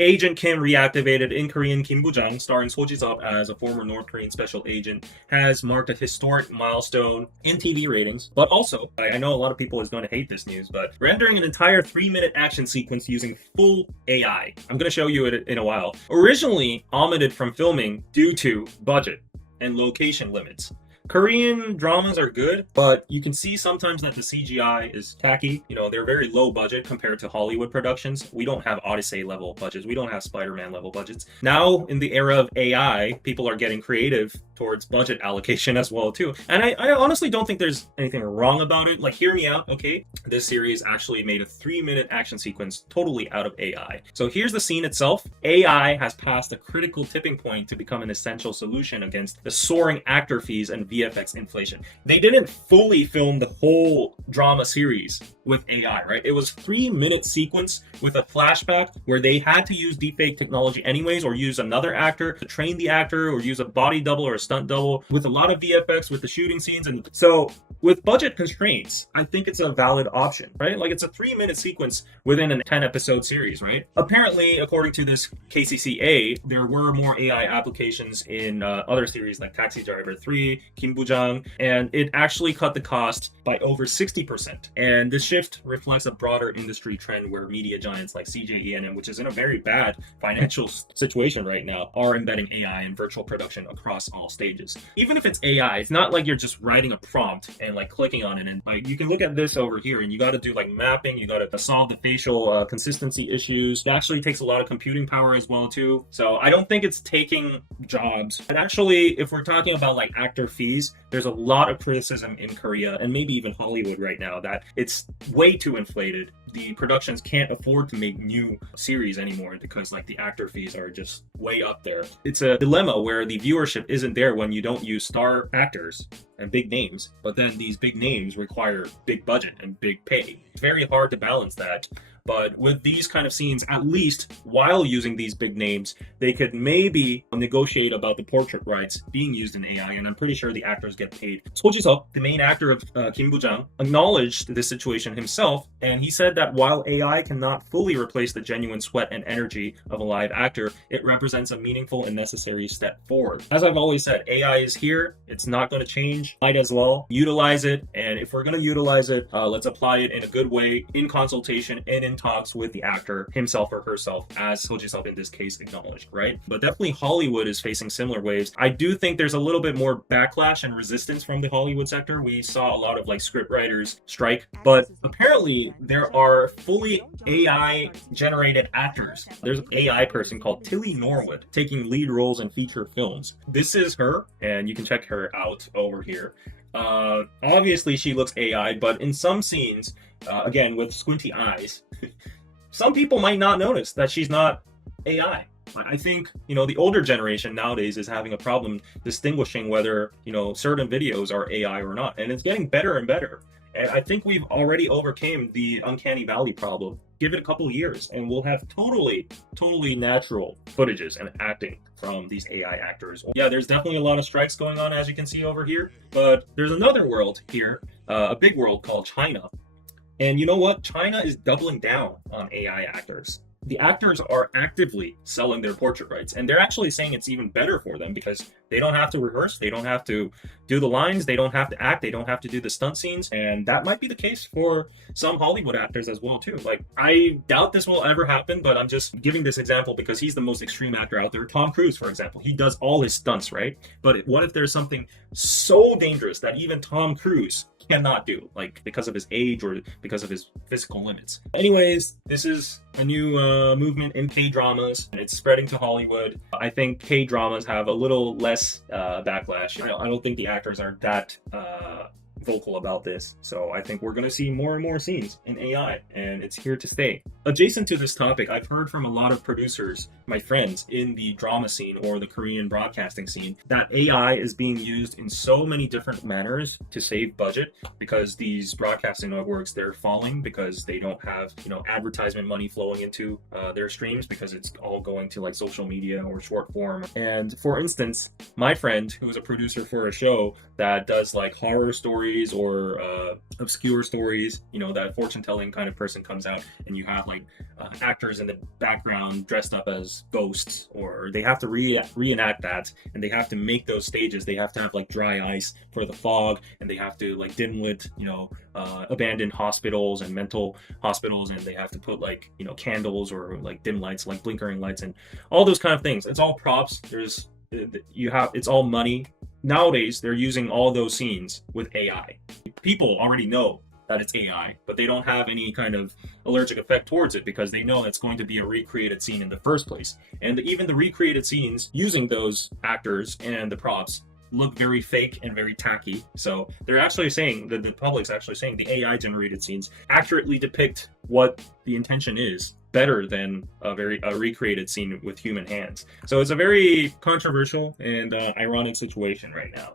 Agent Kim reactivated in Korean. Kim Bujang, starring Seo Ji-sub as a former North Korean special agent, has marked a historic milestone in TV ratings. But also, I know a lot of people is going to hate this news, but rendering an entire 3-minute action sequence using full AI. I'm going to show you it in a while. Originally omitted from filming due to budget and location limits. Korean dramas are good, but you can see sometimes that the CGI is tacky. You know, they're very low budget compared to Hollywood productions. We don't have Odyssey level budgets. We don't have Spider-Man level budgets. Now, in the era of AI, people are getting creative towards budget allocation as well too. And I honestly don't think there's anything wrong about it. Like, hear me out, okay? This series actually made a 3-minute action sequence totally out of AI. So here's the scene itself. AI has passed a critical tipping point to become an essential solution against the soaring actor fees and VFX inflation. They didn't fully film the whole drama series with AI, right? It was 3-minute sequence with a flashback where they had to use deepfake technology anyways, or use another actor to train the actor, or use a body double or a stunt double, with a lot of VFX with the shooting scenes. And so with budget constraints, I think it's a valid option, right? Like, it's a 3-minute sequence within a 10-episode series, right? Apparently, according to this KCCA, there were more AI applications in other series like Taxi Driver 3, Kim Bujang, and it actually cut the cost by over 60%. And this shift reflects a broader industry trend where media giants like CJ which is in a very bad financial situation right now, are embedding AI in virtual production across all stages. Even if it's AI, it's not like you're just writing a prompt and like clicking on it, and like you can look at this over here and you got to do like mapping, you got to solve the facial consistency issues. It actually takes a lot of computing power as well too. So I don't think it's taking jobs. And actually, if we're talking about like actor fees, there's a lot of criticism in Korea and maybe even Hollywood right now that it's way too inflated. The productions can't afford to make new series anymore because like the actor fees are just way up there. It's a dilemma where the viewership isn't there when you don't use star actors and big names, but then these big names require big budget and big pay. It's very hard to balance that. But with these kind of scenes, at least while using these big names, they could maybe negotiate about the portrait rights being used in AI, and I'm pretty sure the actors get paid. Seo Ji-sub, the main actor of Kim Bujang, acknowledged this situation himself, and he said that while AI cannot fully replace the genuine sweat and energy of a live actor, it represents a meaningful and necessary step forward. As I've always said, AI is here. It's not going to change. Might as well utilize it, and if we're going to utilize it, let's apply it in a good way, in consultation and in talks with the actor himself or herself, as Seo Ji-sub in this case acknowledged, right? But definitely Hollywood is facing similar waves. I do think there's a little bit more backlash and resistance from the Hollywood sector. We saw a lot of like script writers strike, but apparently there are fully AI generated actors. There's an AI person called Tilly Norwood taking lead roles in feature films. This is her, and you can check her out over here. Obviously she looks AI, but in some scenes, again with squinty eyes, some people might not notice that she's not AI. I think, you know, the older generation nowadays is having a problem distinguishing whether, you know, certain videos are AI or not, and it's getting better and better. And I think we've already overcame the uncanny valley problem. Give it a couple of years and we'll have totally natural footages and acting from these AI actors. Yeah, there's definitely a lot of strikes going on, as you can see over here, but there's another world here, a big world called China. And you know what? China is doubling down on AI actors. The actors are actively selling their portrait rights, and they're actually saying it's even better for them because they don't have to rehearse, they don't have to do the lines, they don't have to act, they don't have to do the stunt scenes, and that might be the case for some Hollywood actors as well too. Like, I doubt this will ever happen, but I'm just giving this example because he's the most extreme actor out there. Tom Cruise, for example, he does all his stunts, right? But what if there's something so dangerous that even Tom Cruise cannot do, like because of his age or because of his physical limits? Anyways, this is a new movement in K-dramas, and it's spreading to Hollywood. I think K-dramas have a little less backlash. I don't think the actors are that vocal about this, so I think we're going to see more and more scenes in AI, and it's here to stay. Adjacent to this topic, I've heard from a lot of producers, my friends in the drama scene or the Korean broadcasting scene, that AI is being used in so many different manners to save budget, because these broadcasting networks, they're falling because they don't have, you know, advertisement money flowing into their streams, because it's all going to like social media or short form. And for instance, my friend, who is a producer for a show that does like horror stories stories or obscure stories, you know, that fortune telling kind of person comes out, and you have like actors in the background dressed up as ghosts, or they have to reenact that, and they have to make those stages. They have to have like dry ice for the fog, and they have to like dim lit, you know, abandoned hospitals and mental hospitals, and they have to put like, you know, candles or like dim lights, like blinkering lights, and all those kind of things. It's all props. It's all money. Nowadays they're using all those scenes with AI. People already know that it's AI, but they don't have any kind of allergic effect towards it because they know it's going to be a recreated scene in the first place. And even the recreated scenes using those actors and the props look very fake and very tacky. So they're actually saying that the public's actually saying the AI generated scenes accurately depict what the intention is better than a recreated scene with human hands. So it's a very controversial and ironic situation right now.